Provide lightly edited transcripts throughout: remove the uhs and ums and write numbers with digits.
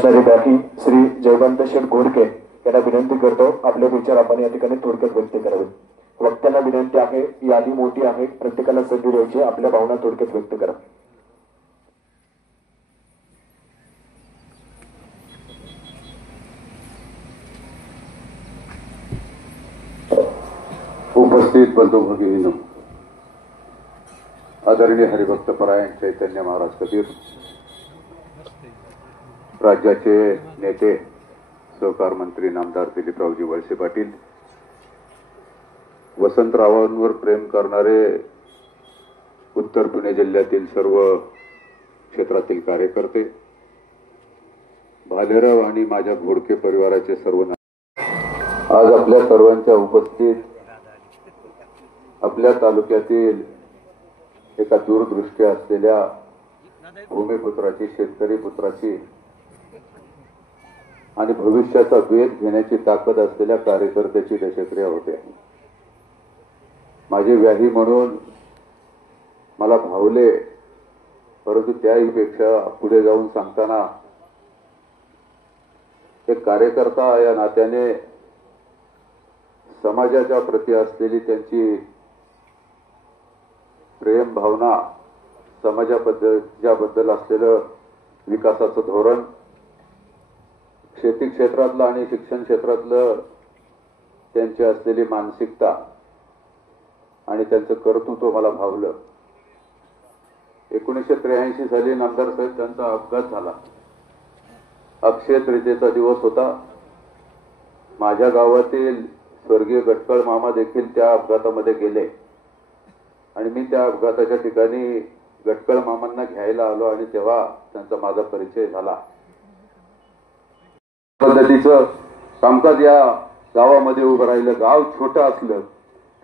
असणारे बाकी श्री जयवंत शेठ घोडके यांना विनंती करतो आपले विचार आपण या ठिकाणी थोडक्यात व्यक्त करावे। वक्त्यांना विनंती आहे, यादी मोठी आहे, प्रत्येकाला संधी द्यायची, आपल्या भावना थोडक्यात व्यक्त करा। उपस्थित बंधू भगिनींनो, आदरणीय हरिभक्त परायण चैतन्य महाराज कबीर, राज्याचे नेते सहकार मंत्री नामदार दिलीपरावजी वळसे पाटील, वसंतरावांवर प्रेम करणारे उत्तर पुणे जिल्ह्यातील सर्व क्षेत्रातील कार्यकर्ते, भालेराव आणि माझ्या घोडके परिवाराचे सर्व, आज आपल्या सर्वांच्या उपस्थित आपल्या तालुक्यातील एका दूरदृष्टी असलेल्या भूमिपुत्राची, शेतकरी पुत्राची आणि भविष्याचा वेध घेण्याची ताकद असलेल्या कार्यकर्त्याची दशक्रिया होते। माझी व्याही म्हणून मला भावले, परंतु त्याहीपेक्षा पुढे जाऊन सांगताना एक कार्यकर्ता या नात्याने समाजाच्या प्रती असलेली त्यांची प्रेम भावना, समाजाबद्दल असलेलं विकासाचं धोरण, शेती क्षेत्रातलं आणि शिक्षण क्षेत्रातलं त्यांची असलेली मानसिकता आणि त्यांचं कर्तृत्व मला भावलं। 1983 साली नामदार साहेब त्यांचा अपघात झाला। अक्षय तृतीयेचा दिवस होता। माझ्या गावातील स्वर्गीय गटकळ मामा देखील त्या अपघातामध्ये गेले आणि मी त्या अपघाताच्या ठिकाणी गटकळ मामांना घ्यायला आलो आणि तेव्हा त्यांचा माझा परिचय झाला। पद्धतीचं कामकाज या गावामध्ये उभं राहिलं। गाव छोटं असलं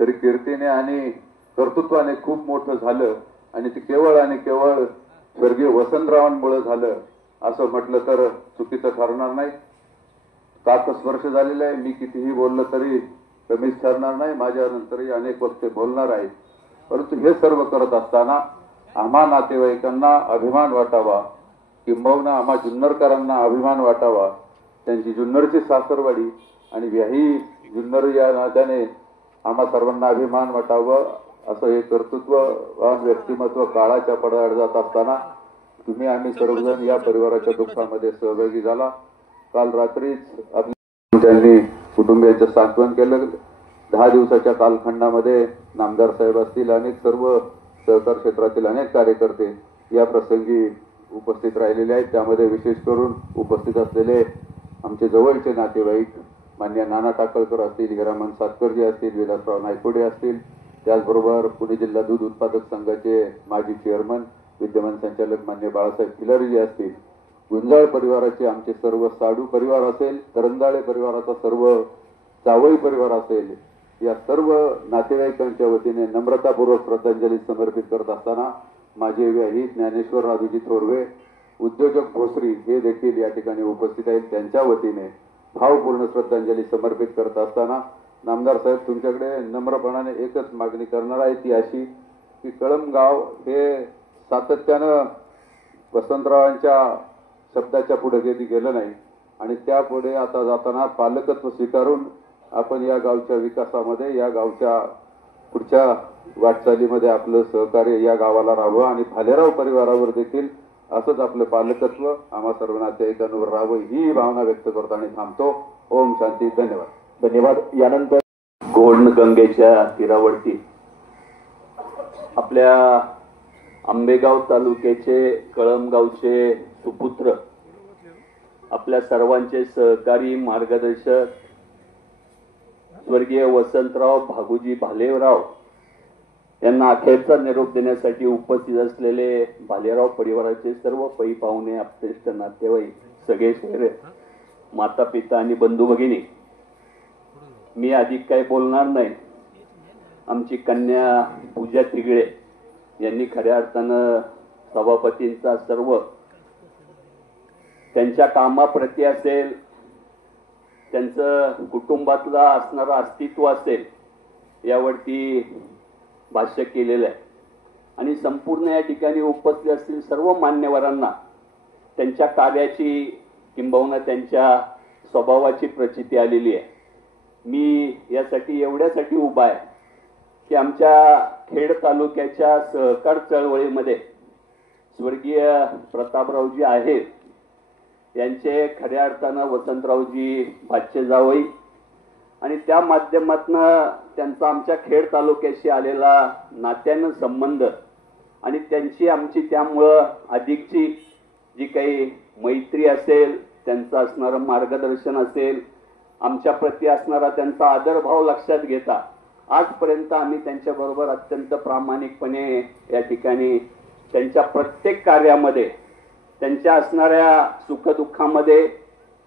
तरी कीर्तीने आणि कर्तृत्वाने खूप मोठं झालं आणि ते केवळ आणि केवळ स्वर्गीय वसंतरावांमुळे झालं असं म्हटलं तर चुकीचं ठरणार नाही। काकस्पर्श झालेला आहे, मी कितीही बोललं तरी कमीच ठरणार नाही। माझ्यानंतरही अनेक वक्ते बोलणार आहेत, परंतु हे सर्व करत असताना आम्हा नातेवाईकांना अभिमान वाटावा, किंबहुना आम्हा जुन्नरकरांना अभिमान वाटावा। त्यांची जुन्नरची सासरवाडी आणि व्याही जुन्नर या नात्याने आम्हा सर्वांना अभिमान वाटावं, असं हे कर्तृत्ववान व्यक्तिमत्व काळाच्या पडद्याआड जात असताना तुम्ही आम्ही सर्वजण या परिवाराच्या दुःखामध्ये सहभागी झाला। काल रात्रीच त्यांनी कुटुंबियांचं सांत्वन केलं। 10 दिवसाच्या कालखंडामध्ये नामदार साहेब असतील, अनेक सर्व सहकार क्षेत्रातील अनेक कार्यकर्ते या प्रसंगी उपस्थित राहिलेले आहेत। त्यामध्ये विशेष करून उपस्थित असलेले आमचे जवळचे नातेवाईक मान्य नाना टाकळकर असतील, हिरामन सातकरजी असतील, विलासराव नायकोडे असतील, त्याचबरोबर पुणे जिल्हा दूध उत्पादक संघाचे माजी चेअरमन विद्यमान संचालक मान्य बाळासाहेब खिलारीजी असतील, गुंजाळ परिवाराचे आमचे सर्व साडू परिवार असेल, करंदाळे परिवाराचा सर्व चावळी परिवार असेल, या सर्व नातेवाईकांच्या वतीने नम्रतापूर्वक श्रद्धांजली समर्पित करत असताना माझे व्याही ज्ञानेश्वर राजूजी थोरवे, उद्योजक भोसरी हे देखील या ठिकाणी उपस्थित आहेत। त्यांच्या वतीने भावपूर्ण श्रद्धांजली समर्पित करत असताना नामदार साहेब तुमच्याकडे नम्रपणाने एकच मागणी करणार आहे, ती अशी की कळमगाव हे सातत्यानं वसंतरावांच्या शब्दाच्या पुढे कधी गेलं नाही आणि त्यापुढे आता जाताना पालकत्व स्वीकारून आपण या गावच्या विकासामध्ये, या गावच्या पुढच्या वाटचालीमध्ये आपलं सहकार्य या गावाला राहावं आणि भालेराव परिवारावर देखील असंच आपलं पालकत्व आम्हा सर्व नातेवाईकांवर राहावं, ही भावना व्यक्त करताना थांबतो। ओम शांती। धन्यवाद। धन्यवाद। यानंतर घोडगंगेच्या तीरावरती आपल्या आंबेगाव तालुक्याचे कळमगावचे सुपुत्र, आपल्या सर्वांचे सहकारी मार्गदर्शक स्वर्गीय वसंतराव भागुजी भालेराव यांना अखेरचा निरोप देण्यासाठी उपस्थित असलेले भालेराव परिवाराचे सर्व पै पाहुणे, आपतेष्ट नातेवाईक, सगळे शहरे, माता पिता आणि बंधू भगिनी, मी अधिक काही बोलणार नाही। आमची कन्या पूजा तिगळे यांनी खऱ्या अर्थानं सभापतींचा सर्व त्यांच्या कामाप्रती असेल, त्यांचं कुटुंबातलं असणारं अस्तित्व असेल, यावरती भाष्य केलेलं आहे आणि संपूर्ण या ठिकाणी उपस्थित असतील सर्व मान्यवरांना त्यांच्या कार्याची किंबहुना त्यांच्या स्वभावाची प्रचिती आलेली आहे. मी यासाठी एवढ्यासाठी उभा आहे की आमच्या खेड तालुक्याच्या सहकार चळवळीमध्ये स्वर्गीय प्रतापरावजी आहेत, यांचे खऱ्या अर्थानं वसंतरावजी भाचे जावई आणि त्या माध्यमातनं त्यांचा आमच्या खेड तालुक्याशी आलेला नात्यानं संबंध आणि त्यांची आमची त्यामुळं अधिकची जी काही मैत्री असेल, त्यांचं असणारं मार्गदर्शन असेल, आमच्या प्रती असणारा त्यांचा आदरभाव लक्षात घेता आजपर्यंत आम्ही त्यांच्याबरोबर अत्यंत प्रामाणिकपणे या ठिकाणी त्यांच्या प्रत्येक कार्यामध्ये, त्यांच्या असणाऱ्या सुखदुःखामध्ये,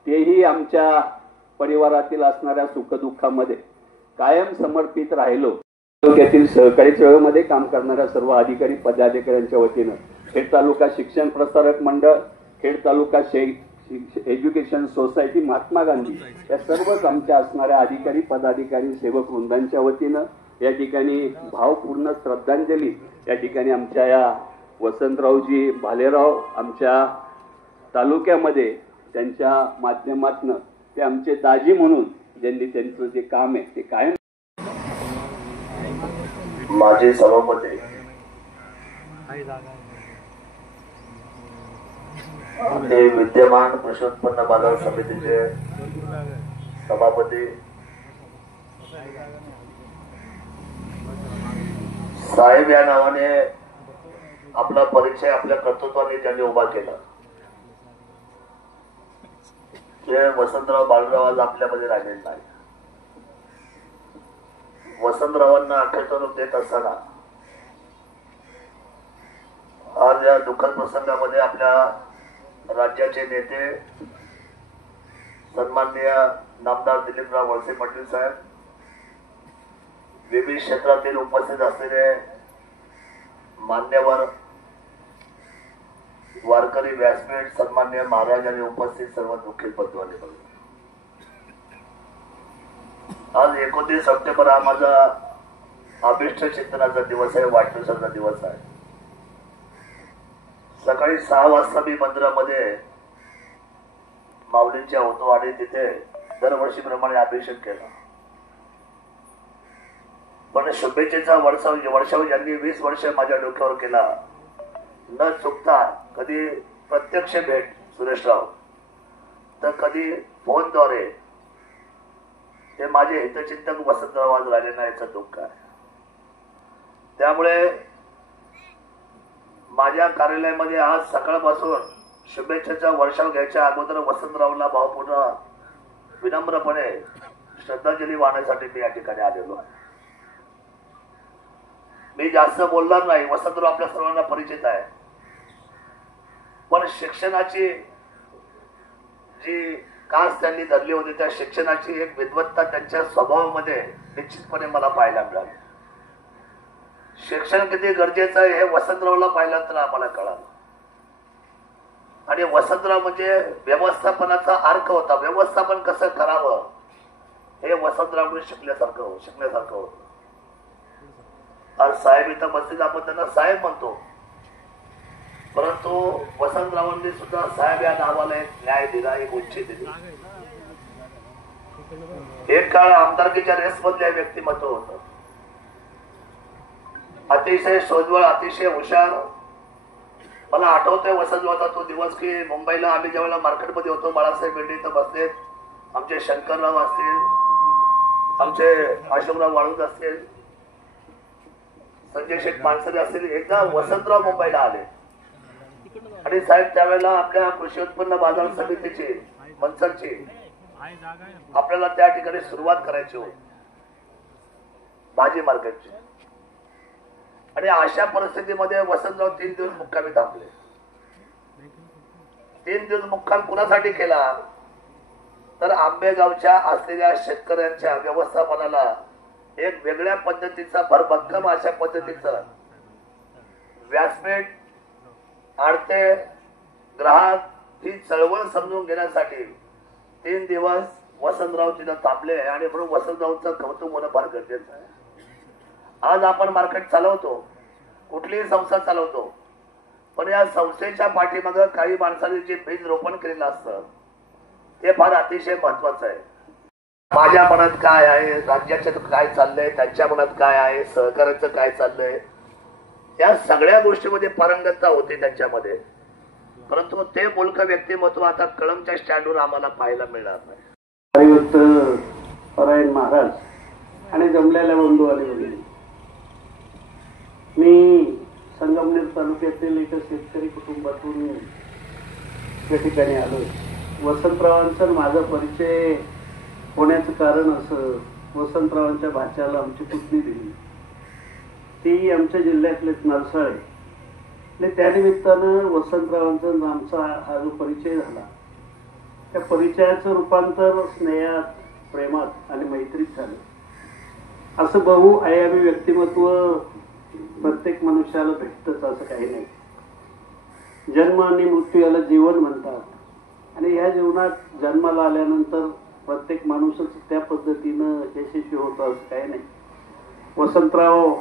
तेही आमच्या परिवारातील असणाऱ्या सुखदुःखामध्ये कायम समर्पित राहिलो. तालुक्यातील सहकारी चळवळीमध्ये काम करणाऱ्या सर्व अधिकारी पदाधिकाऱ्यांच्या वतीनं खेड तालुका शिक्षण प्रसारक मंडळ, खेड तालुका एज्युकेशन सोसायटी महात्मा गांधी या सर्वच आमच्या असणाऱ्या अधिकारी पदाधिकारी सेवक वृंदांच्या वतीनं या ठिकाणी भावपूर्ण श्रद्धांजली या ठिकाणी आमच्या या वसंतरावजी भालेराव आमच्या तालुक्यामध्ये त्यांच्या माध्यमातून ते आमचे दाजी म्हणून ज्यांनी त्यांचं जे काम आहे ते कायम. माजी सभापती ते विद्यमान कृषी उत्पन्न बाजार समितीचे सभापती साहेब या नावाने आपला परिचय आपल्या कर्तृत्वाने ज्यांनी उभा केला ते वसंतराव बाळूराव आज आपल्यामध्ये राहिलेले नाही. वसंतरावांना अखेरचा रूप देत असताना आज या दुःखद प्रसंगामध्ये आपल्या राज्याचे नेते सन्माननीय नामदार दिलीपराव वळसे पाटील साहेब, विविध क्षेत्रातील उपस्थित असलेले मान्यवर वारकरी व्यासपीठ, सन्माननीय महाराज आणि उपस्थित सर्व दुःखी बंधूंनी, आज 29 सप्टेंबर हा माझा अभिष्ट चिंतनाचा दिवस आहे, वाढदिवसाचा दिवस आहे. सकाळी 6 वाजता मी मंदिरामध्ये माऊलींच्या होतो आणि तिथे दरवर्षीप्रमाणे अभिषेक केला. पण शुभेच्छेचा वर्षाव ज्यांनी 20 वर्ष माझ्या डोक्यावर केला, न चुकता कधी प्रत्यक्ष भेट सुरेशराव तर कधी फोनद्वारे, ते माझे हितचिंतक वसंतराव आज राहिले नाही याचं दुःख आहे. त्यामुळे माझ्या कार्यालयामध्ये आज सकाळपासून शुभेच्छेचा वर्षाव घ्यायच्या अगोदर वसंतरावला भावपूर्ण विनम्रपणे श्रद्धांजली वाहण्यासाठी मी या ठिकाणी आलेलो आहे. मी जास्त बोलणार नाही, वसंतराव आपल्या सर्वांना परिचित आहे. पण शिक्षणाची जी कास त्यांनी धरली होती त्या शिक्षणाची एक विद्वत्ता त्यांच्या स्वभावामध्ये निश्चितपणे मला पाहायला मिळाली. शिक्षण किती गरजेचं आहे हे वसंतरावला पाहिल्यानंतर आम्हाला कळालं. आणि वसंतराव म्हणजे व्यवस्थापनाचा अर्थ होता. व्यवस्थापन कसं करावं हे वसंतरावकडे शिकण्यासारखं होतं. आज साहेब इथं बसतील, आपण त्यांना साहेब म्हणतो, परंतु वसंतरावांनी सुद्धा साहेब या नावाला एक न्याय दिला, एक उच्च दिली. एक काळ आमदारकीच्या रेसमधल्या व्यक्तिमत्व होतं. अतिशय सोज्वळ, अतिशय हुशार. मला आठवतोय वसंतरावचा तो दिवस की मुंबईला आम्ही ज्यावेळेला मार्केटमध्ये होतो, बाळासाहेब बेंडे इथं बसले, आमचे शंकरराव असतील, आमचे अशोकराव वाळूज असतील, संजय शेठ मानसरे असतील. एकदा वसंतराव मुंबईला आले आणि साहेब त्यावेळेला आपल्या कृषी उत्पन्न बाजार समितीची मनसरची आपल्याला त्या ठिकाणी सुरुवात करायची होती, भाजी मार्केटची. आणि अशा परिस्थितीमध्ये वसंतराव 3 दिवस मुक्कामी थांबले. 3 दिवस मुक्काम कुणासाठी केला तर आंबेगावच्या असलेल्या शेतकऱ्यांच्या व्यवस्थापनाला एक वेगळ्या पद्धतीचा, भरभक्कम अशा पद्धतीचं व्यासपीठ, आडते ग्राहक ही चळवळ समजून घेण्यासाठी 3 दिवस वसंतराव तिथं थांबले. आणि म्हणून वसंतरावचं कौतुक होणं फार गरजेचं आहे. आज आपण मार्केट चालवतो, कुठलीही संस्था चालवतो, पण या संस्थेच्या पाठीमागं काही माणसांनी जे बीज रोपण केलेलं असतं हे फार अतिशय महत्वाचं आहे. माझ्या मनात काय आहे, राज्याच्या काय चाललंय, त्यांच्या मनात काय आहे, सहकार्याचं काय चाललंय, या सगळ्या गोष्टीमध्ये पारंगतता होती त्यांच्यामध्ये. परंतु ते मुलक व्यक्तिमत्व आता कळमच्या स्टँडवर आम्हाला पाहायला मिळणार नाही. परायण महाराज आणि जमलेल्या बंधू आणि भगिनी, मी संगमनेर तालुक्यातील एका शेतकरी कुटुंबातून या ठिकाणी आलो. वसंतरावांचा माझा परिचय होण्याचं कारण असं, वसंतरावांच्या भाच्याला आमची पुतणी दिली, ती आमच्या जिल्ह्यातलेच नरसाळे. त्यानिमित्तानं वसंतरावांचा आमचा हा जो परिचय झाला, त्या परिचयाचं रूपांतर स्नेहात, प्रेमात आणि मैत्रीत झालं. असं बहुआयामी व्यक्तिमत्व प्रत्येक मनुष्याला भेटतच असं काही नाही. जन्म आणि मृत्यू याला जीवन म्हणतात आणि ह्या जीवनात जन्माला आल्यानंतर प्रत्येक माणूसच त्या पद्धतीनं यशस्वी होतं असं काही नाही. वसंतराव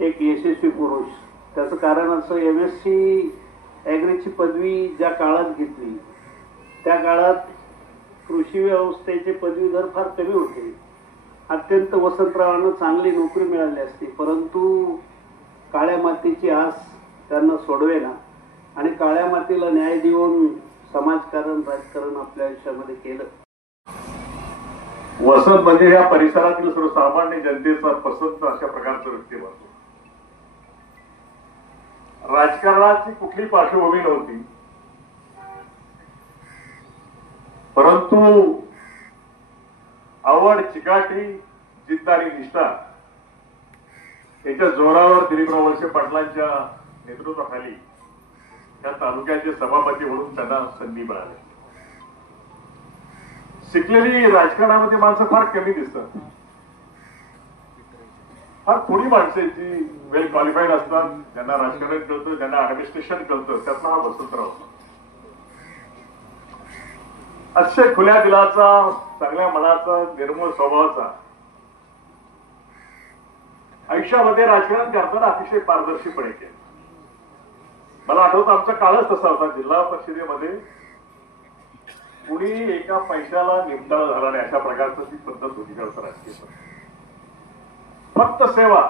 एक यशस्वी पुरुष. त्याचं कारण असं, MSc ॲग्रीची पदवी ज्या काळात घेतली त्या काळात कृषी व्यवस्थेचे पदवीधर फार कमी होते. अत्यंत वसंतरावांना चांगली नोकरी मिळाली असती, परंतु काळ्या मातीची आस त्यांना सोडवेना आणि काळ्या मातीला न्याय देऊन समाजकारण, राजकारण आपल्या आयुष्यामध्ये केलं. वसंत म्हणजे या परिसरातील सर्वसामान्य जनतेचा पसंत अशा प्रकारचं व्यक्तिमत्व. राजकारणाची कुठली पार्श्वभूमी नव्हती, परंतु आवड, चिकाटी, जिद्द आणि निष्ठा याच्या जोरावर दिलीपराव वळसे पाटलांच्या नेतृत्वाखाली त्या तालुक्याचे सभापती म्हणून त्यांना संधी मिळाली. शिकलेली राजकारणामध्ये माणसं फार कमी दिसतात. फार थोडी माणसं जी वेल क्वालिफाईड असतात, ज्यांना राजकारण कळतं, ज्यांना ऍडमिनिस्ट्रेशन कळतं, त्यातला हा वसंतराव. अतिशय खुल्या दिलाचा, चांगल्या मनाचा, निर्मळ स्वभावाचा, आयुष्यामध्ये राजकारण करताना अतिशय पारदर्शीपणे केलं. मला आठवतं आमचा काळच तसा होता. जिल्हा परिषदेमध्ये कुणी एका पैशाला निमताळा झाला नाही अशा प्रकारची ती पद्धत होती खरं राजकीय. फक्त सेवा.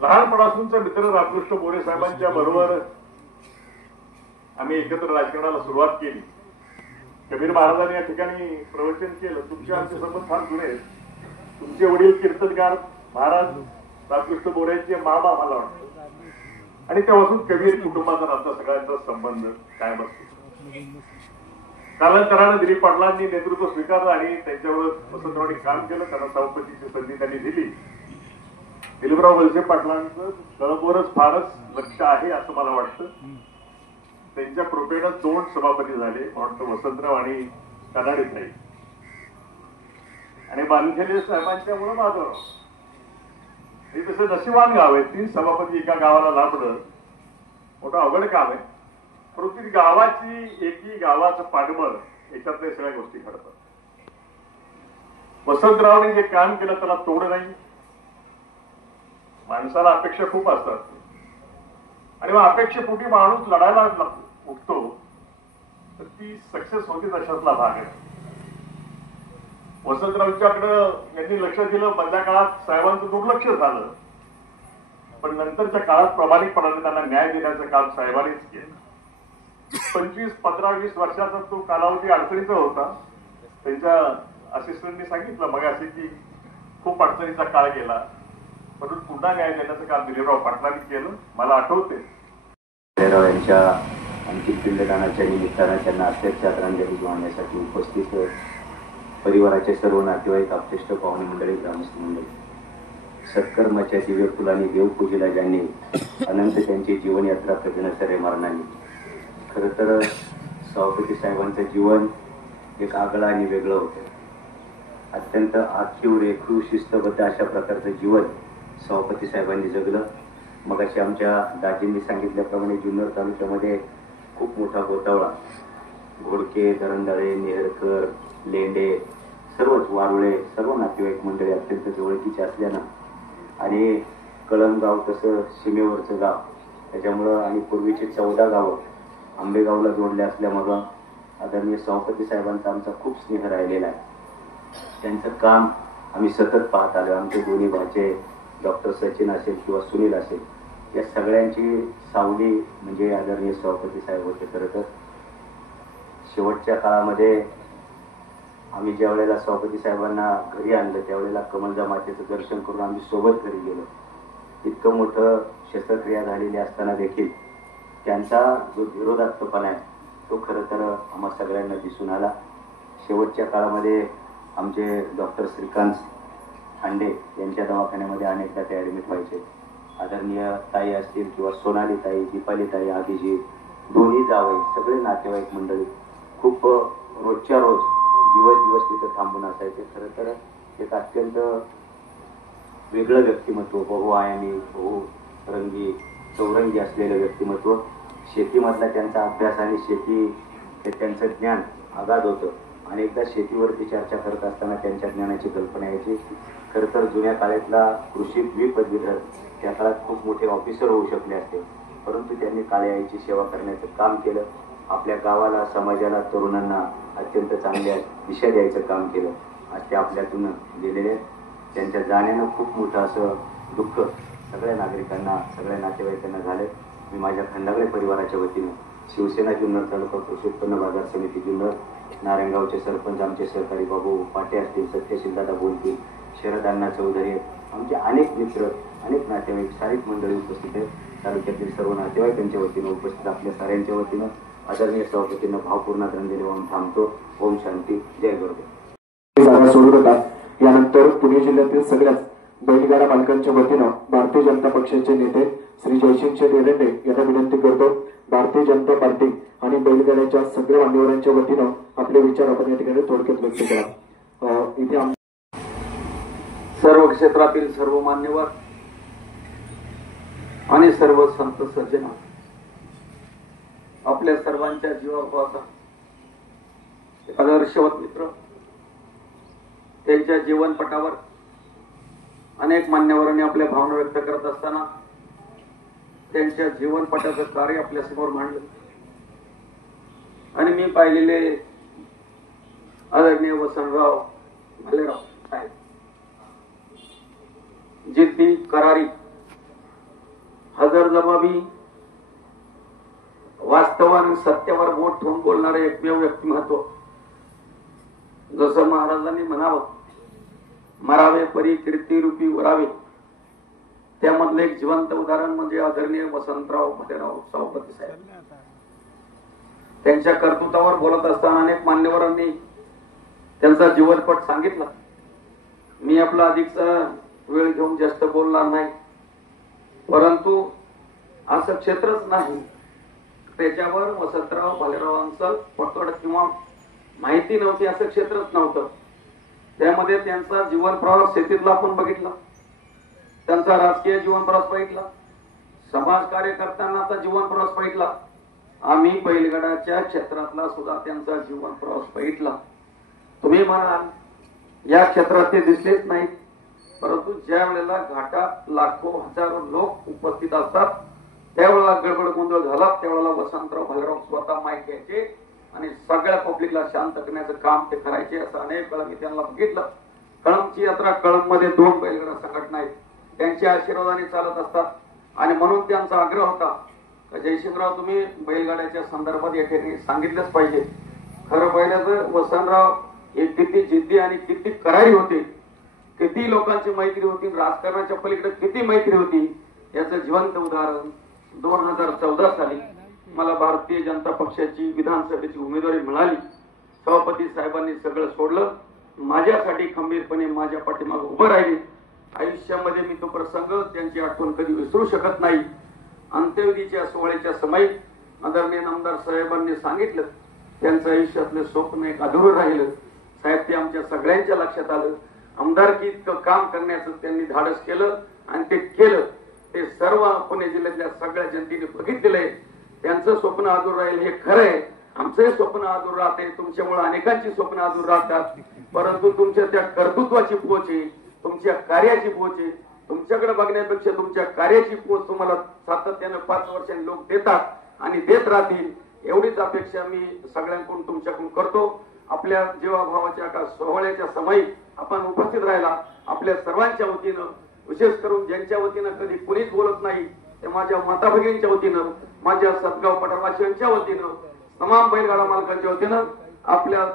लहानपणापासूनचे मित्र रामकृष्ण मोरे साहेबांच्या बरोबर आम्ही एकत्र राजकारणाला सुरुवात केली. कबीर महाराजांनी या ठिकाणी प्रवचन केलं. तुमचे आमचे संबंध फार जुने आहेत. तुमचे वडील कीर्तनकार महाराज रामकृष्ण मोरेंचे मामा मला वाटतं, आणि तेव्हापासून कबीर कुटुंबाचा आमचा सगळ्यांचा संबंध कायम असतो. कालांतरानं दिलीप पाटलांनी नेतृत्व स्वीकारलं आणि त्यांच्यावर वसंतरावांनी काम केलं. त्यांना सभापतीची संधी त्यांनी दिली. दिलीपराव वळसे पाटलांचं कळमवरच फारच लक्ष आहे असं मला वाटतं. त्यांच्या कृपेनं 2 सभापती झाले, वाटतं वसंतराव आणि कनाडीताई, आणि बालखेले साहेबांच्या मुळे माधवराव. हे तसं नशिबान गाव आहे. 3 सभापती एका गावाला लाभणं मोठं अवघड काम आहे. परंतु गावाची एकी गावाचं पाठबळ याच्यातल्या सगळ्या गोष्टी घडतात. वसंतरावने जे काम केलं त्याला तोड नाही. माणसाला अपेक्षा खूप असतात आणि मग अपेक्षेपोटी माणूस लढायला उठतो तर ती सक्सेस होती, तशातला भाग आहे. वसंतरावच्याकडं यांनी लक्ष दिलं. मधल्या काळात साहेबांचं दुर्लक्ष झालं, पण नंतरच्या काळात प्रामाणिकपणाने त्यांना न्याय देण्याचं काम साहेबांनीच केलं. 25, 15, 20 वर्षाचा तो कालावधी अडचणीचा होता. त्यांच्या असिस्टंटनी सांगितलं मग असे की खूप अडचणीचा काळ गेला, म्हणून पुन्हा न्याय देण्याचं काम दिलीपराव पाटलांनी केलं. मला आठवते यांच्या अंतिम पिंडदानाच्या निमित्तानं त्यांना अत्यंत आदरांजली वाहण्यासाठी उपस्थित परिवाराचे सर्व नातेवाईक, आपतेष्ट, पाहुणे मंडळी, ग्रामस्थ मंडळी, सत्कर्माच्या दिव्य फुलांनी देवपूजेला ज्यांनी अनंत त्यांची जीवनयात्रा प्रगणसरे मारणारी. खरं तर सभापती साहेबांचं जीवन एक आगळं आणि वेगळं होतं. अत्यंत आखीव, रेखीव, शिस्तबद्ध अशा प्रकारचं जीवन सभापती साहेबांनी जगलं. मग अशी आमच्या दाजींनी सांगितल्याप्रमाणे जुन्नर तालुक्यामध्ये खूप मोठा गोतावळा, घोडके, धरणदाळे, नेहरकर, लेंडे, सर्वच वारुळे, सर्व नातेवाईक मंडळी अत्यंत जवळकीचे असल्यानं आणि कळमगाव तसं सीमेवरचं गाव त्याच्यामुळं आणि पूर्वीचे 14 गावं आंबेगावला जोडले असल्यामुळं आदरणीय सभापती साहेबांचा आमचा खूप स्नेह राहिलेला आहे. त्यांचं काम आम्ही सतत पाहत आलो. आमचे दोन्ही भाचे डॉक्टर सचिन असेल किंवा सुनील असेल, या सगळ्यांची सावली म्हणजे आदरणीय सभापती साहेब होते. खरं तर शेवटच्या काळामध्ये आम्ही ज्या वेळेला सभापती साहेबांना घरी आणलं त्यावेळेला कमलजा मातेचं दर्शन करून आम्ही सोबत घरी गेलो. इतकं मोठं शस्त्रक्रिया झालेली असताना देखील त्यांचा जो धीरोदात्तपणा आहे तो खरं तर आम्हा सगळ्यांना दिसून आला. शेवटच्या काळामध्ये आमचे डॉक्टर श्रीकांत हांडे यांच्या दवाखान्यामध्ये अनेकदा ते ॲडमिट व्हायचे. आदरणीय ताई असतील किंवा सोनाली ताई, दीपाली ताई, आदिजी, दोन्ही जावई, सगळे नातेवाईक मंडळी खूप रोजच्या रोज दिवस तिथं थांबून असायचे. खरं तर एक अत्यंत वेगळं व्यक्तिमत्व, बहुआयामी, बहुरंगी, चौरंगी असलेलं व्यक्तिमत्व. शेतीमधला त्यांचा अभ्यास आणि शेती हे त्यांचं ज्ञान अगाध होतं. अनेकदा शेतीवरती चर्चा करत असताना त्यांच्या ज्ञानाची कल्पना यायची. खरं तर जुन्या काळातला कृषी द्विपदवीधर त्या काळात खूप मोठे ऑफिसर होऊ शकले असते, परंतु त्यांनी काळ्या आईची सेवा करण्याचं काम केलं. आपल्या गावाला, समाजाला, तरुणांना अत्यंत चांगल्या दिशा द्यायचं काम केलं. आज ते आपल्यातून गेलेले. त्यांच्या जाण्यानं खूप मोठं असं दुःख सगळ्या नागरिकांना, सगळ्या नातेवाईकांना झालं. मी माझ्या खंडागळे परिवाराच्या वतीनं, शिवसेना जुन्नर तालुका कृषी उत्पन्न बाजार समिती जुन्नर, नारायणगावचे सरपंच आमचे सहकारी बाबू पाटे असतील, सत्यशीलदादा बोलतील, शरद अण्णा चौधरी, आमचे अनेक मित्र, अनेक नातेवाईक, सारीक मंडळी उपस्थित आहेत. तालुक्यातील सर्व नातेवाईकांच्या वतीनं उपस्थित आपल्या साऱ्यांच्या वतीनं आदरणीय सभापतींना भावपूर्ण आदरांजली वाहून थांबतो. ओम शांती. जय गुरुदेव. जागा सोडत होता. यानंतर पुणे जिल्ह्यातील सगळ्याच बैलगाडा मालकांच्या वतीनं भारतीय जनता पक्षाचे नेते श्री जयसिंग देवेंडे यांना विनंती करतो, भारतीय जनता पार्टी आणि बैलगाड्याच्या सगळ्या मान्यवरांच्या वतीनं आपले विचार आपण या ठिकाणी थोडक्यात व्यक्त करा. इथे सर्व क्षेत्रातील सर्व मान्यवर आणि सर्व संत सज्जन, आपल्या सर्वांच्या जीवाभावाचा एक आदर्शवत मित्र, त्यांच्या जीवनपटावर अनेक मान्यवरांनी आपल्या भावना व्यक्त करत असताना त्यांच्या जीवनपटाचं कार्य आपल्या समोर मांडलं. आणि मी पाहिलेले आदरणीय वसंतराव भालेराव साहेब, जिद्दी, करारी, हजरजबाबी, वास्तवाने सत्यावर बोट ठेवून बोलणारे एकमेव व्यक्तिमत्व. जसं महाराजांनी म्हणावं, मरावे परी कीर्ती रूपी उरावे, त्यामधलं एक जिवंत उदाहरण म्हणजे आदरणीय वसंतराव भालेराव सभापती साहेब. त्यांच्या कर्तृत्वावर बोलत असताना अनेक मान्यवरांनी त्यांचा जीवनपट सांगितला. मी आपला अधिकचा वेळ घेऊन जास्त बोलणार नाही, परंतु असं क्षेत्रच नाही त्याच्यावर वसंतराव भालेरावांचं पकड किंवा माहिती नव्हती असं क्षेत्रच नव्हतं. त्यामध्ये त्यांचा जीवन प्रवास शेतीतला आपण बघितला, त्यांचा राजकीय जीवन प्रवास बघितला, समाज कार्य करतानाचा जीवन प्रवास बघितला, आम्ही बैलगाड्याच्या क्षेत्रातला सुद्धा त्यांचा जीवन प्रवास बघितला. तुम्ही म्हणाल या क्षेत्रात ते दिसलेच नाहीत, परंतु ज्या वेळेला घाटात लाखो हजारो लोक उपस्थित असतात त्यावेळेला गडबड गोंधळ झाला, त्यावेळेला वसंतराव भालेराव स्वतः माईक घ्यायचे आणि सगळ्या पब्लिकला शांत करण्याचं काम ते करायचे. असं अनेक वेळा मी त्यांना बघितलं. कळंबची यात्रा, कळंबमध्ये 2 बैलगाडा संघटना आहेत, त्यांच्या आशीर्वादाने चालत असतात. आणि म्हणून त्यांचा आग्रह होता, जयसिंगराव तुम्ही बैलगाड्याच्या संदर्भात या ठिकाणी सांगितलंच पाहिजे. खरं बैलाचं वसंतराव हे किती जिद्दी आणि किती करारी होते, किती लोकांची मैत्री होती, राजकारणाच्या पलीकडे किती मैत्री होती, याचं जिवंत उदाहरण 2014 साली मला भारतीय जनता पक्षाची विधानसभेची उमेदवारी मिळाली. सभापती साहेबांनी सगळं सोडलं, माझ्यासाठी खंबीरपणे माझ्या पाठीमागे उभं राहिले. आयुष्यामध्ये मी तो प्रसंग, त्यांची आठवण कधी विसरू शकत नाही. अंत्यविधीच्या सोहळ्याच्या समयी आदरणीय नामदार साहेबांनी सांगितलं त्यांचं आयुष्यातलं स्वप्न एक अधुरं राहिलं. साहेब, ते आमच्या सगळ्यांच्या लक्षात आलं. आमदारकी इतकं काम करण्याचं त्यांनी धाडस केलं आणि ते केलं. ते सर्व पुणे जिल्ह्यातल्या सगळ्या जनतेने बघितलेलं. त्यांचं स्वप्न अधूर राहील हे खरं आहे. आमचंही स्वप्न अधूर राहते, तुमच्यामुळे अनेकांची स्वप्न अधूर राहतात, परंतु तुमच्या त्या कर्तृत्वाची पोच आहे, तुमच्या कार्याची पोच आहे. तुमच्याकडे बघण्यापेक्षा तुमच्या कार्याची पोच तुम्हाला सातत्यानं 5 वर्षांनी लोक देतात आणि देत राहतील. एवढीच अपेक्षा मी सगळ्यांकडून तुमच्याकडून करतो. आपल्या जीवाभावाच्या का सोहळ्याच्या समयी आपण उपस्थित राहिला. आपल्या सर्वांच्या वतीनं, विशेष करून ज्यांच्या वतीनं कधी कुणीच बोलत नाही ते माझ्या माता भगिनींच्या वतीनं, माझ्या सदगाव पठारवासियांच्या वतीनं, तमाम बैलगाडा मालकांच्या वतीनं आपल्या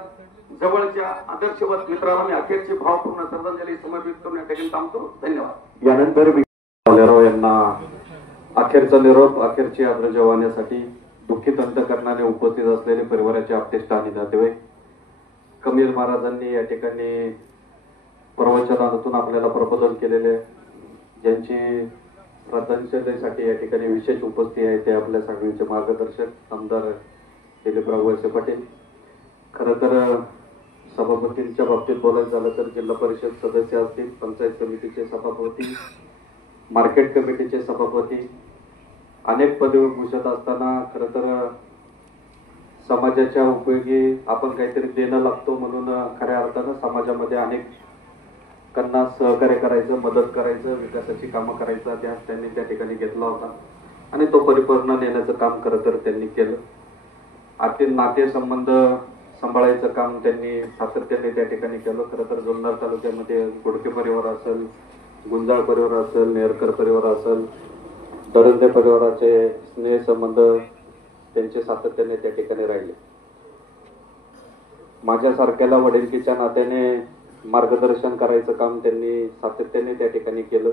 जवळच्या आदर्शवत मित्राला मी अखेरची भावपूर्ण श्रद्धांजली समर्पित करून या ठिकाणी थांबतो. धन्यवाद. यानंतर भालेराव यांना अखेरचा निरोप, अखेरची आदरांजली वाहण्यासाठी दुःखित अंतःकरणाने उपस्थित असलेले परिवाराचे आपतेष्ट आणि नातेवाईक, कमील महाराजांनी या ठिकाणी प्रवचनातून आपल्याला प्रबोधन केलेले, ज्यांची श्रद्धांजलीसाठी या ठिकाणी विशेष उपस्थिती आहे ते आपल्या सगळ्यांचे मार्गदर्शक आमदार दिलीपराव वळसे पाटील. खरं तर सभापतींच्या बाबतीत बोलायचं झालं तर जिल्हा परिषद सदस्य असतील, पंचायत समितीचे सभापती, मार्केट कमिटीचे सभापती, अनेक पदवी भूषत असताना खरं तर समाजाच्या उपयोगी आपण काहीतरी देणं लागतो म्हणून खऱ्या अर्थानं समाजामध्ये अनेकांना सहकार्य करायचं, मदत करायचं, विकासाची कामं करायचा ध्यास त्यांनी त्या ठिकाणी घेतला होता आणि तो परिपूर्ण नेण्याचं काम खरं तर त्यांनी केलं. आतील नातेसंबंध सांभाळायचं काम त्यांनी सातत्याने त्या ठिकाणी केलं. खरं तर जुन्नर तालुक्यामध्ये घोडके परिवार असेल, गुंजाळ परिवार असेल, नेरकर परिवार असेल, दरंदे परिवाराचे स्नेह संबंध त्यांचे सातत्याने त्या ठिकाणी राहिले. माझ्यासारख्याला वडिलकीच्या नात्याने मार्गदर्शन करायचं काम त्यांनी सातत्याने त्या ठिकाणी केलं.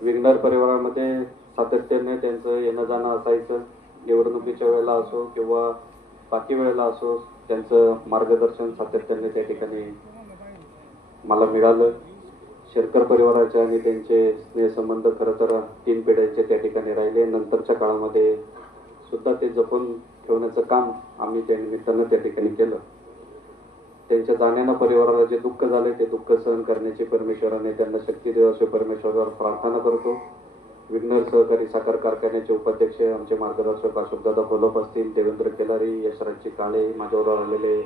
विघ्नर परिवारामध्ये सातत्याने त्यांचं येणं जाणं असायचं. निवडणुकीच्या वेळेला असो किंवा बाकी वेळेला असो त्यांचं मार्गदर्शन सातत्याने त्या ठिकाणी मला मिळालं. शेरकर परिवाराचे आणि त्यांचे स्नेहसंबंध खरं तर 3 पिढ्यांचे त्या ठिकाणी राहिले. नंतरच्या काळामध्ये सुद्धा ते जपून ठेवण्याचं काम आम्ही त्या निमित्तानं त्या ठिकाणी केलं. त्यांच्या जाण्यानं परिवाराला जे दुःख झाले ते दुःख सहन करण्याची परमेश्वराने त्यांना शक्ती देव असे परमेश्वरावर प्रार्थना करतो. विघ्नर सहकारी साखर कारखान्याचे उपाध्यक्ष आमचे मार्गदर्शक अशोकदादा बोलप असतील, देवेंद्र केलारी, यशराजची काळे, माझ्यावर आलेले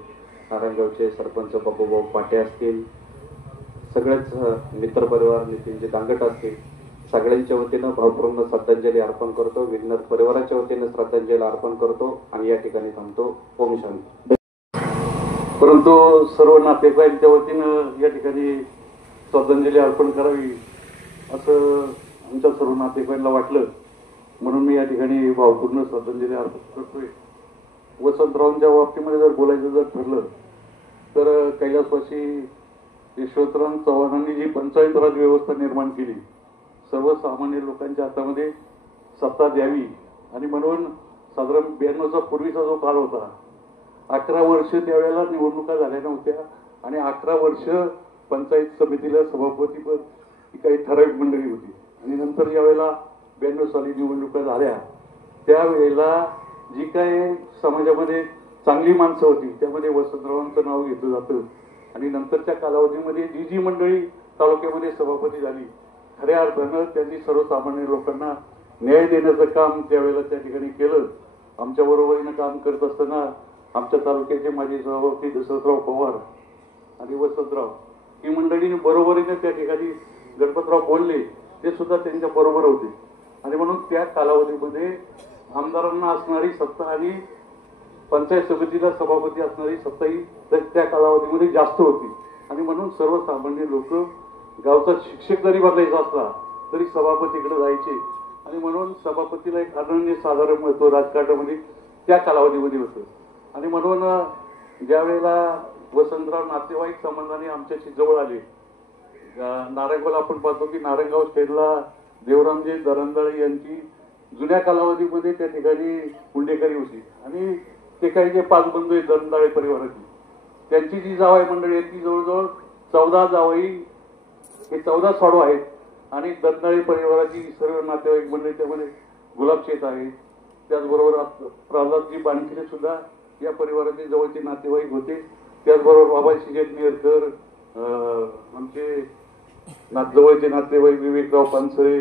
नारायणगावचे सरपंच बाबूभाऊ पाटे असतील, सगळेच मित्र परिवार नितीनजी दांगट असतील, सगळ्यांच्या वतीनं भावपूर्ण श्रद्धांजली अर्पण करतो. विघ्नर परिवाराच्या वतीनं श्रद्धांजली अर्पण करतो आणि या ठिकाणी थांबतो. ओम शांती. परंतु सर्व नातेवाईकांच्या वतीनं या ठिकाणी श्रद्धांजली अर्पण करावी असं आमच्या सर्व नातेवाईकांना वाटलं, म्हणून मी या ठिकाणी भावपूर्ण श्रद्धांजली अर्पण करतोय. वसंतरावांच्या बाबतीमध्ये जर बोलायचं जर ठरलं तर कैलासवासी यशवंतराव चव्हाणांनी जी पंचायत राज व्यवस्था निर्माण केली, सर्वसामान्य लोकांच्या हातामध्ये सत्ता द्यावी आणि म्हणून साधारण 92चा पूर्वीचा जो काळ होता, 11 वर्ष त्यावेळेला निवडणुका झाल्या नव्हत्या आणि 11 वर्ष पंचायत समितीला सभापतीपद ही काही ठराविक मंडळी होती आणि नंतर ज्यावेळेला 92 साली निवडणुका झाल्या त्यावेळेला जी काय समाजामध्ये चांगली माणसं होती त्यामध्ये वसंतरावांचं नाव घेतलं जातं आणि नंतरच्या कालावधीमध्ये जी जी मंडळी तालुक्यामध्ये सभापती झाली खऱ्या अर्थानं त्यांनी सर्वसामान्य लोकांना न्याय देण्याचं काम त्यावेळेला त्या ठिकाणी केलं. आमच्या बरोबरीनं काम करत असताना आमच्या तालुक्याचे माजी सभापती दशरथराव पवार आणि वसंतराव ही मंडळीने बरोबरीने त्या ठिकाणी गणपतराव बोलले ते सुद्धा त्यांच्या बरोबर होते आणि म्हणून त्या कालावधीमध्ये आमदारांना असणारी सत्ता आणि पंचायत समितीला सभापती असणारी सत्ता ही त्या कालावधीमध्ये जास्त होती आणि म्हणून सर्वसामान्य लोक गावचा शिक्षक जरी बदलायचा असला तरी सभापतीकडे जायचे आणि म्हणून सभापतीला एक अनन्यसाधारण महत्व राजकारणामध्ये त्या कालावधीमध्ये होतं आणि म्हणून ज्या वेळेला वसंतराव नातेवाईक संबंधाने आमच्याशी जवळ आले, नारायणगावला आपण पाहतो की नारायणगाव स्टेटला देवरामजी दरंदाळे यांची जुन्या कालावधीमध्ये त्या ठिकाणी पुंडेकरी होती आणि ते काही जे 5 बंधू आहेत दरंदाळे परिवाराची त्यांची जी जावई मंडळी आहे ती जवळजवळ 14 जावई हे 14 साडू आहेत आणि दरंदाळे परिवाराची सर्व नातेवाईक मंडळी त्यामध्ये गुलाबशेठ आहेत, त्याचबरोबर प्रल्हादजी बाणखिरे सुद्धा या परिवाराचे जवळचे नातेवाईक होते, त्याचबरोबर बाबाजी नेरकर आमचे जवळचे नातेवाईक विवेकराव पानसरे,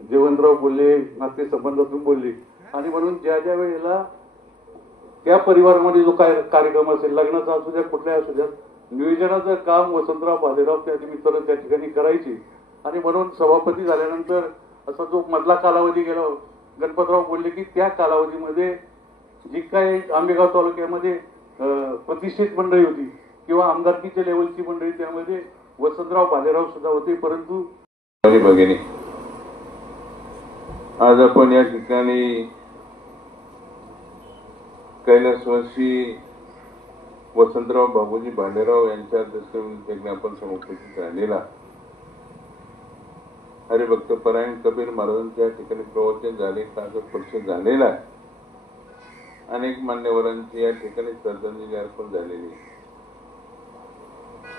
जयवंतराव बोलले नाते संबंधातून बोलले आणि म्हणून ज्या ज्या वेळेला त्या परिवारामध्ये जो काय कार्यक्रम असेल लग्नाचा असू द्या कुठल्याही असू द्या नियोजनाचं काम वसंतराव भालेराव त्या निमित्तानं त्या ठिकाणी करायचे आणि म्हणून सभापती झाल्यानंतर असा जो मधला कालावधी गेला गणपतराव बोलले की त्या कालावधीमध्ये जी काही आंबेगाव तालुक्यामध्ये प्रतिष्ठित मंडळी होती किंवा आमदारकीच्या लेवलची मंडळी, त्यामध्ये वसंतराव भालेराव सुद्धा होते. परंतु भगिनी, आज आपण या ठिकाणी कैलासवासी वसंतराव बाबूजी भालेराव यांच्या दर्शनासाठी आपण उपस्थित राहिलेला हरिभक्त परायण कबीर महाराजांच्या या ठिकाणी प्रवचन झाले, कागदपत्र झालेला आहे. अनेक मान्यवरांची या ठिकाणी श्रद्धांजली अर्पण झालेली.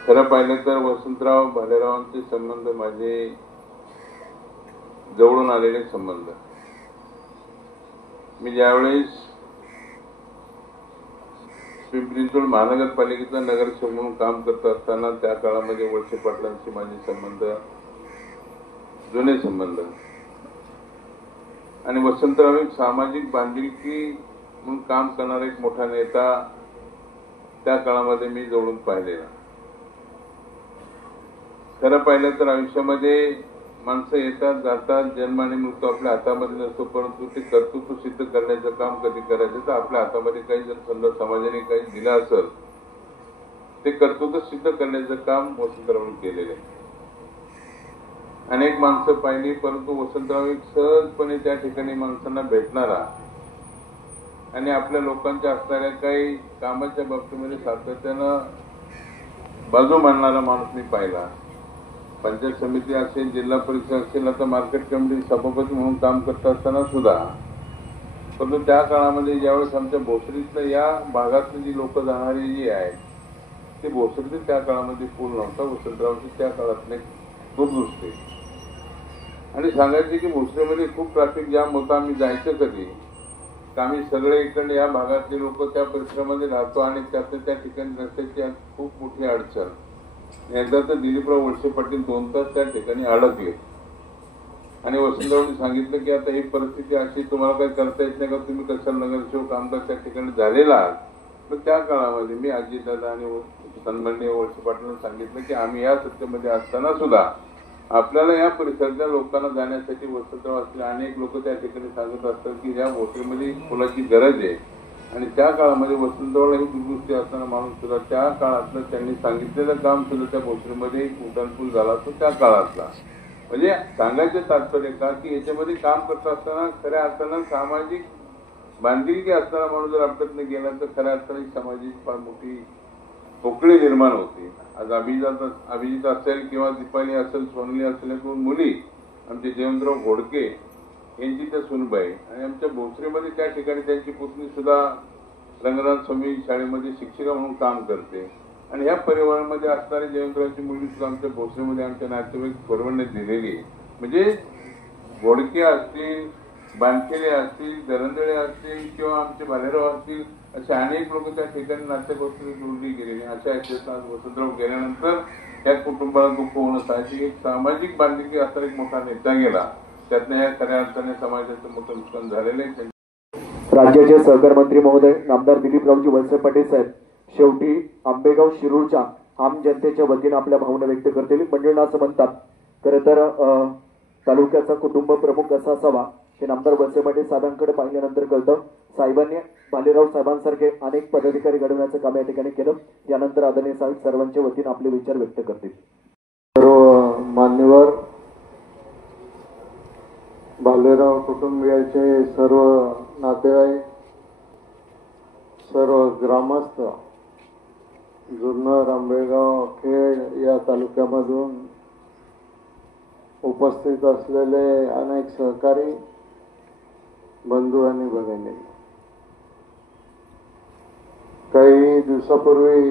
खरं पाहिलं तर वसंतराव भालेरावांचे संबंध माझे जवळून आलेले संबंध. मी ज्यावेळेस पिंपरी चिंचवड महानगरपालिकेचा नगरसेवक म्हणून काम करत असताना त्या काळामध्ये वळसे पाटलांशी माझे संबंध जुने संबंध, आणि वसंतराव एक सामाजिक बांधिलकी म्हणून काम करणारा एक मोठा नेता त्या काळामध्ये मी जवळून पाहिलेला. खरं पाहिलं तर आयुष्यामध्ये माणसं येतात जातात, जन्म आणि मृत्यू आपल्या हातामध्ये नसतो, परंतु ते कर्तृत्व सिद्ध करण्याचं काम कधी करायचं तर आपल्या हातामध्ये काही जर समजा समाजाने काही दिलं असेल ते कर्तृत्व सिद्ध करण्याचं काम वसंतरावांनी केलेलं आहे. अनेक माणसं पाहिली, परंतु वसंतराव एक सहजपणे त्या ठिकाणी माणसांना भेटणारा आणि आपल्या लोकांच्या असणाऱ्या काही कामाच्या बाबतीमध्ये सातत्यानं बाजू मांडणारा माणूस मी पाहिला. पंचायत समिती असेल, जिल्हा परिषद असेल, आता मार्केट कमिटी सभापती म्हणून काम करत असताना सुद्धा, परंतु त्या काळामध्ये ज्यावेळेस आमच्या भोसरीतलं या भागातली जी लोक जाणारी जी आहेत ते भोसरीचे त्या काळामध्ये पूल नव्हता. वसंतरावची त्या काळातले दूरदृष्टी आणि सांगायचे की भोसरीमध्ये खूप ट्रॅफिक जाम होता. आम्ही जायचं कधी तर आम्ही सगळे इकडे या भागातले लोक त्या परिसरामध्ये राहतो आणि त्या ठिकाणी रस्त्याची खूप मोठी अडचण. एकदा तर दिलीपराव वळसे पाटील 2 तास त्या ठिकाणी अडकले आणि वसंतरावांनी सांगितलं की आता ही परिस्थिती अशी, तुम्हाला काही करता येत नाही का, तुम्ही कशाला नगरसेवक आमदार त्या ठिकाणी झालेला आहात. पण त्या काळामध्ये मी अजितदादा आणि सन्माननीय वळसे पाटलांना सांगितलं की आम्ही या सत्तेमध्ये असताना सुद्धा आपल्याला या परिसरातल्या लोकांना जाण्यासाठी वसंतराव असले अनेक लोक त्या ठिकाणी सांगत असतात की या भोसरीमध्ये फुलाची गरज आहे. आणि त्या काळामध्ये वसंतरावला ही दुर्दृष्टी असताना माणूस सुद्धा त्या काळातलं त्यांनी सांगितलेलं काम सुद्धा त्या भोसरीमध्ये उड्डाणपूल झाला तो त्या काळातला. म्हणजे सांगायचं तात्पर्य का की याच्यामध्ये काम करत असताना खऱ्या अर्थानं सामाजिक बांधिलकी असताना माणूस जर आपल्यातनं गेला तर खऱ्या अर्थाने सामाजिक फार मोठी पोकळी निर्माण होते. आज अभिजित असेल किंवा दीपाली असेल, सोनली असेल, 2 मुली आमचे जयवंतराव घोडके यांची त्या सुनबाई, आणि आमच्या भोसरीमध्ये त्या ठिकाणी त्यांची पुतणी सुद्धा रंगनाथ स्वामी शाळेमध्ये शिक्षिका म्हणून काम करते. आणि ह्या परिवारामध्ये असणारी जयवंतरावची मुलगी सुद्धा आमच्या भोसरीमध्ये आमच्या नातेवाईक परवडण्यात दिलेली. म्हणजे घोडके असतील, बांधकेले असतील, दरंदळे असतील किंवा आमचे भालेराव असतील, असे अनेक लोक त्या ठिकाणी नाट्यगोष्टी जोडली गेलेली. अशा याच्यात वसंतराव गेल्यानंतर या कुटुंबाला दुःख होणं साहजिक. एक सामाजिक बांधिलकी असणारा एक मोठा नेता गेला, त्यातनं या खऱ्या अर्थाने समाजाचं मोठं नुकसान झालेलं आहे. राज्याचे सहकार मंत्री महोदय नामदार दिलीपरावजी वळसे पाटील साहेब शेवटी आंबेगाव शिरूरच्या आम जनतेच्या वतीने आपल्या भावना व्यक्त करतील. मंडळींना असं म्हणतात, खरं तर तालुक्याचा कुटुंब प्रमुख कसा असावा हे नामदार वळसे पाटील साहेबांकडे पाहिल्यानंतर कळतं. साहेबांनी भालेराव साहेबांसारखे अनेक पदाधिकारी घडवण्याचं काम या ठिकाणी केलं. यानंतर आदरणीय साहेब सर्वांच्या वतीने आपले विचार व्यक्त करतील. सर्व मान्यवर, भालेराव कुटुंबियाचे सर्व नातेवाईक, सर्व ग्रामस्थ, जुन्नर, आंबेगाव, खेड या तालुक्यामधून उपस्थित असलेले अनेक सहकारी बंधू आणि भगिनी, काही दिवसापूर्वी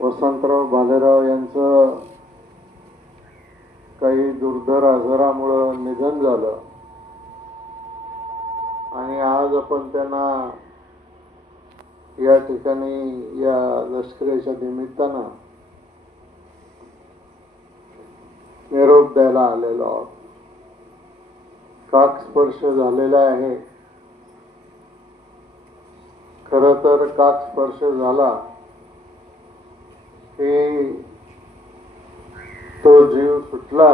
वसंतराव भालेराव यांचं काही दुर्धर आजारामुळं निधन झालं आणि आज आपण त्यांना या ठिकाणी या लष्करीच्या निमित्तानं निरोप द्यायला आलेलो आहोत. काक स्पर्श झालेला आहे. खरं तर काक स्पर्श झाला की तो जीव सुटला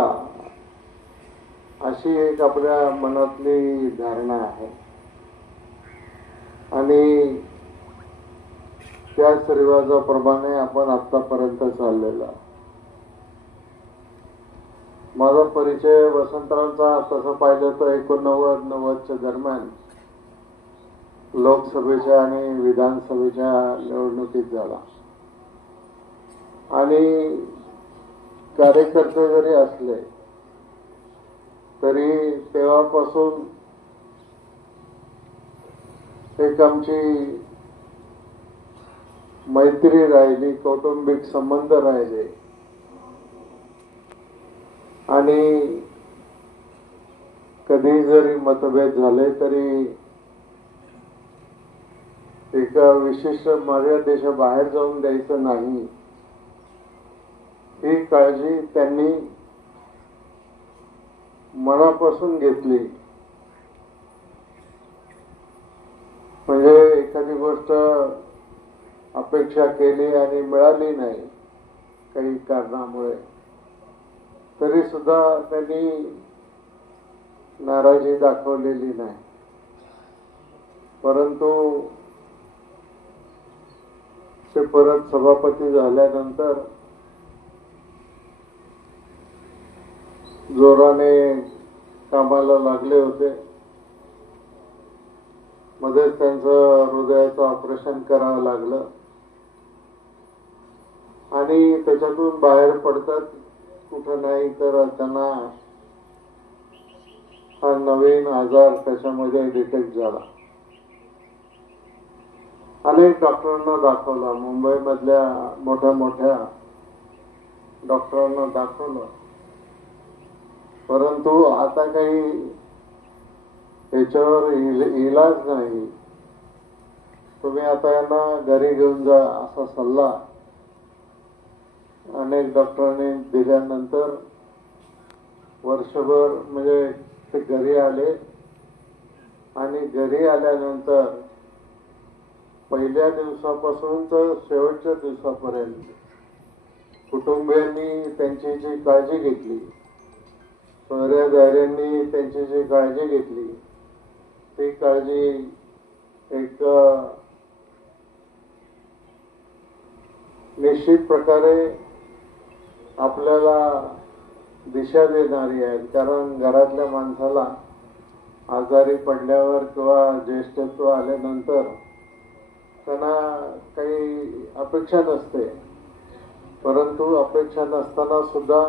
अशी एक आपल्या मनातली धारणा आहे. आणि त्याच रिवाजाप्रमाणे आपण आतापर्यंत चाललेला. माझा परिचय वसंतरावचा तसं पाहिलं तर 89-90च्या दरम्यान लोकसभेच्या आणि विधानसभेच्या निवडणुकीत झाला. आणि कार्यकर्ते जरी असले तरी तेव्हापासून एक आमची मैत्री राहिली, कौटुंबिक संबंध राहिले. आणि कधी जरी मतभेद झाले तरी एका विशिष्ट मर्यादेच्या बाहेर जाऊन द्यायचं नाही, ही काळजी त्यांनी मनापासून घेतली. म्हणजे एखादी गोष्ट अपेक्षा केली आणि मिळाली नाही काही कारणामुळे तरी सुद्धा त्यांनी नाराजी दाखवलेली नाही. परंतु ते परत सभापती झाल्यानंतर जोराने कामाला लागले होते. मध्येच त्यांचं हृदयाचं ऑपरेशन करावं लागलं आणि त्याच्यातून बाहेर पडतात कुठं नाही तर त्यांना हा नवीन आजार त्याच्यामध्ये डिटेक्ट झाला. अनेक डॉक्टरांना दाखवला, मुंबईमधल्या मोठ्या मोठ्या डॉक्टरांना दाखवलं, परंतु आता काही याच्यावर इलाज नाही. तुम्ही आता यांना घरी घेऊन जा असा सल्ला अनेक डॉक्टरांनी दिल्यानंतर वर्षभर म्हणजे ते घरी आले. आणि घरी आल्यानंतर पहिल्या दिवसापासून तर शेवटच्या दिवसापर्यंत कुटुंबियांनी त्यांची जी काळजी घेतली, सहऱ्यादाऱ्यांनी त्यांची जी काळजी घेतली, ती काळजी एक निश्चित प्रकारे आपल्याला दिशा देणारी आहे. कारण घरातल्या माणसाला आजारी पडल्यावर किंवा ज्येष्ठत्व आल्यानंतर त्यांना काही अपेक्षा नसते, परंतु अपेक्षा नसताना सुद्धा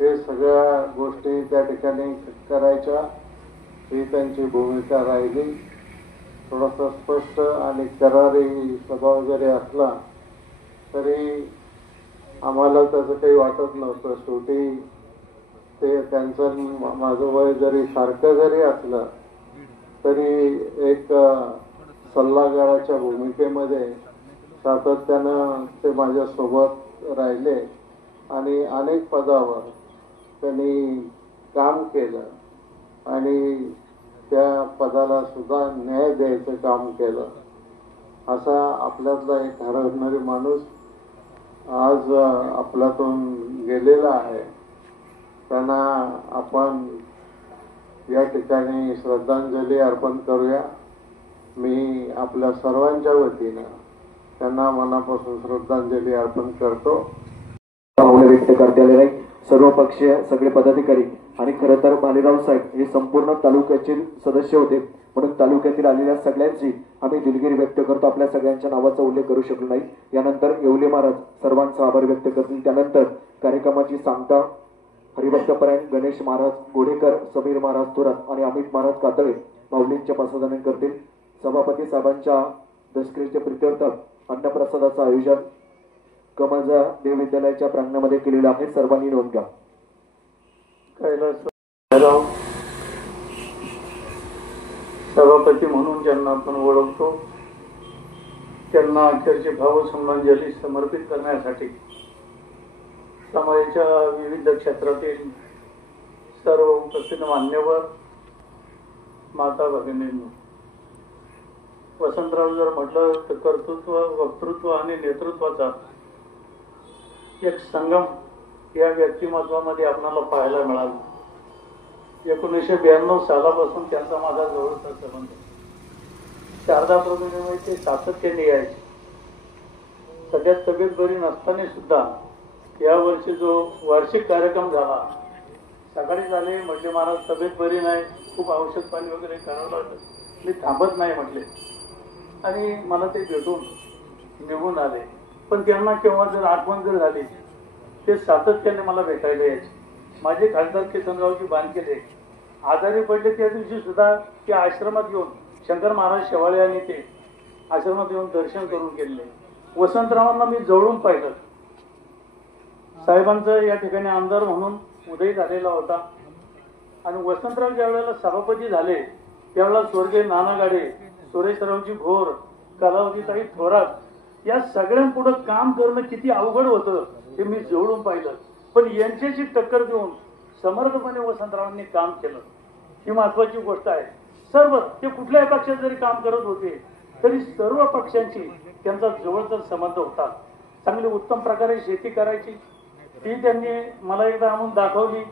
हे सगळ्या गोष्टी त्या ठिकाणी करायच्या ही त्यांची भूमिका राहिली. थोडासा स्पष्ट आणि करारी स्वभाव जरी असला तरी आम्हाला त्याचं काही वाटत नव्हतं. शेवटी ते त्यांचं माझं वय जरी सारखं जरी असलं तरी एक सल्लागाराच्या भूमिकेमध्ये सातत्यानं ते माझ्या सोबत राहिले आणि अनेक पदावर त्यांनी काम केलं आणि त्या पदाला सुद्धा न्याय द्यायचं काम केलं. असा आपल्यातला एक हरवणारी माणूस आज आपल्यातून गेलेला आहे. त्यांना आपण या ठिकाणी श्रद्धांजली अर्पण करूया. मी आपल्या सर्वांच्या वतीनं त्यांना मनापासून श्रद्धांजली अर्पण करतो. व्यक्त करता आले नाही. सर्व पक्षीय सगळे पदाधिकारी आणि खरं तर भालेराव साहेब हे संपूर्ण तालुक्याचे सदस्य होते, म्हणून तालुक्यातील आलेल्या सगळ्यांची आम्ही दिलगिरी व्यक्त करतो. आपल्या सगळ्यांच्या नावाचा उल्लेख करू शकलो नाही. यानंतर येवले महाराज सर्वांचा आभार व्यक्त करतील. त्यानंतर कार्यक्रमाची सांगता हरिभक्तपरायण गणेश महाराज गोडेकर, समीर महाराज थोरात आणि अमित महाराज कातळे माऊलींच्या प्रसादाने करतील. सभापती साहेबांच्या दशक्रियेचे प्रित्यर्थ अन्नप्रसादाचं आयोजन कमलजा देव विद्यालयाच्या प्रांगणामध्ये केलेलं आहे. सर्वांनी नोंद घ्या. कैलासराव सभापती म्हणून ज्यांना आपण ओळखतो त्यांना अखेरची भावसंबंधांजली समर्पित करण्यासाठी समाजाच्या विविध क्षेत्रातील सर्व उपस्थित मान्यवर, माता भगिनींनो, वसंतराव जर म्हटलं तर कर्तृत्व, वक्तृत्व आणि नेतृत्वाचा एक संगम या व्यक्तिमत्वामध्ये आपल्याला पाहायला मिळाला. 1992 सालापासून त्यांचा माझा जवळचा संबंध. शारदा प्रबोधिनीमध्ये ते सातत्याने यायचे. सगळ्यात तब्येत बरी नसताना सुद्धा या वर्षी जो वार्षिक कार्यक्रम झाला, सकाळी झाले म्हटले महाराज तब्येत बरी नाही, खूप औषध पाणी वगैरे करावं लागलं, मी थांबत नाही म्हटले आणि मला ते भेटून निघून आले. पण त्यांना केव्हा जर आठवण जर झाली ते सातत्याने मला भेटायला यायचे. माझे खासदार केतनरावजी बानकेले आजारी पडले त्या दिवशी सुद्धा ते आश्रमात येऊन शंकर महाराज शेवाळे आणि ते आश्रमात येऊन दर्शन करून गेले. वसंतरावांना मी जवळून पाहिलं. साहेबांचं या ठिकाणी आमदार म्हणून उदय झालेला होता आणि वसंतराव ज्या वेळेला सभापती झाले त्यावेळेला स्वर्गीय नाना गाडे, सुरेशरावजी भोर, कलावतीताई थोरात या सगळ्यांपुढं काम करणं किती अवघड होतं हे मी जवळून पाहिलं. पण यांच्याशी टक्कर देऊन समर्थपणे वसंतरावांनी काम केलं, ही महत्वाची गोष्ट आहे. सर्व ते कुठल्याही पक्षात जरी काम करत होते तरी सर्व पक्षांची त्यांचा जवळचा संबंध होता. चांगली उत्तम प्रकारे शेती करायची ती त्यांनी मला एकदा आणून दाखवली.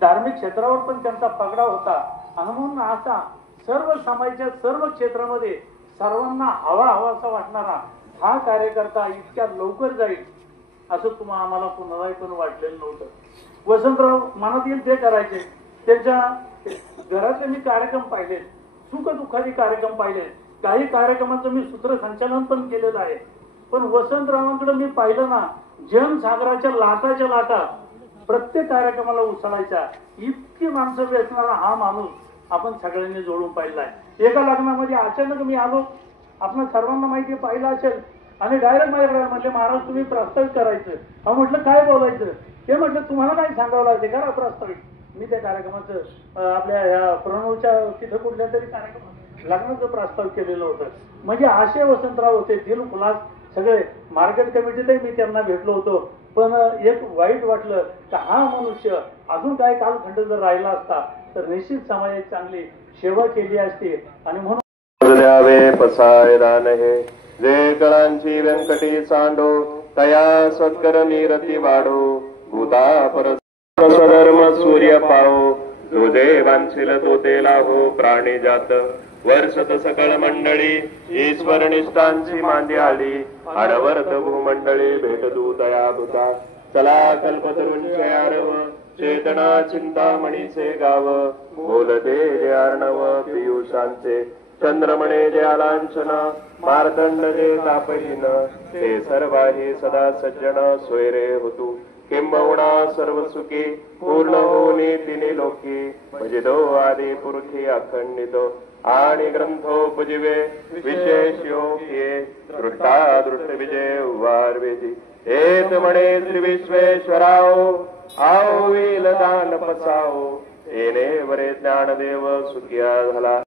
धार्मिक क्षेत्रावर पण त्यांचा पगडा होता आणि म्हणून असा सर्व समाजाच्या सर्व क्षेत्रामध्ये सर्वांना हवासा वाटणारा हा कार्यकर्ता इतक्या लवकर जाईल असं तुम्हाला आम्हाला कुणालाही पण वाटलेलं नव्हतं. वसंतराव मनात येईल ते करायचे. त्यांच्या घरातले मी कार्यक्रम पाहिले, सुखदुःखाचे कार्यक्रम पाहिले, काही कार्यक्रमांचं मी सूत्रसंचालन पण केलेलं आहे. पण वसंतरावांकडे मी पाहिलं ना, जनसागराच्या लाटाच्या लाटा प्रत्येक कार्यक्रमाला उसळायच्या, इतकी माणसं वेचणारा हा माणूस आपण सगळ्यांनी जोडून पाहिलाय. एका लग्नामध्ये अचानक मी आलो, आपण सर्वांना माहिती पाहिलं असेल, आणि डायरेक्ट माझ्याकडे म्हणले महाराज तुम्ही प्रस्तावित करायचं. म्हटलं काय बोलायचं ते, म्हटलं तुम्हाला काय सांगावं लागते करा प्रस्तावित. मी त्या कार्यक्रमाचं आपल्या ह्या प्रणवच्या तिथं कुठल्या तरी कार्यक्रमात लग्नाचं प्रस्ताव केलेलं होतं. म्हणजे असे वसंतराव होते दिल खुलास सगळे. मार्केट कमिटीतही मी त्यांना भेटलो होतो. पण एक वाईट वाटलं की हा मनुष्य अजून काय कालखंड जर राहिला असता तर निश्चित समाजाची चांगली सेवा केली असती. आणि म्हणून द्यावे पसाय दान हे जे कळांची व्यंकटी सांडो तया सत्कर निरती वाढो भूता परत स्वधर्म सूर्य पाहो जो जे वांछिल तो ते लाभो प्राणी जात वर्षत सकळ मंडळी ईश्वर निष्ठांची मांदी आली आडवर्त भूमंडळी भेट दूतया भूता चला कल्पतरुंशयारव चेतना चिंतामणीचे गाव बोलते जे अर्णव पियुषांचे चंद्रमणे जे आलांछन मार्दंड जे तापहीन ते सर्वाही सदा सज्जन सोयरे होतू किंबहुना सर्व सुखी पूर्ण होनी तिने लोकी भजितो आदि पुरुषी अखंडितो आणि ग्रंथोपजीवे विशेष योग्ये दृष्टा दृष्ट विजय उभार वेदी एत म्हणे श्री विश्वेश्वराओ आओ वेल दान पसाओ येणे वरे ज्ञानदेव सुखिया झाला.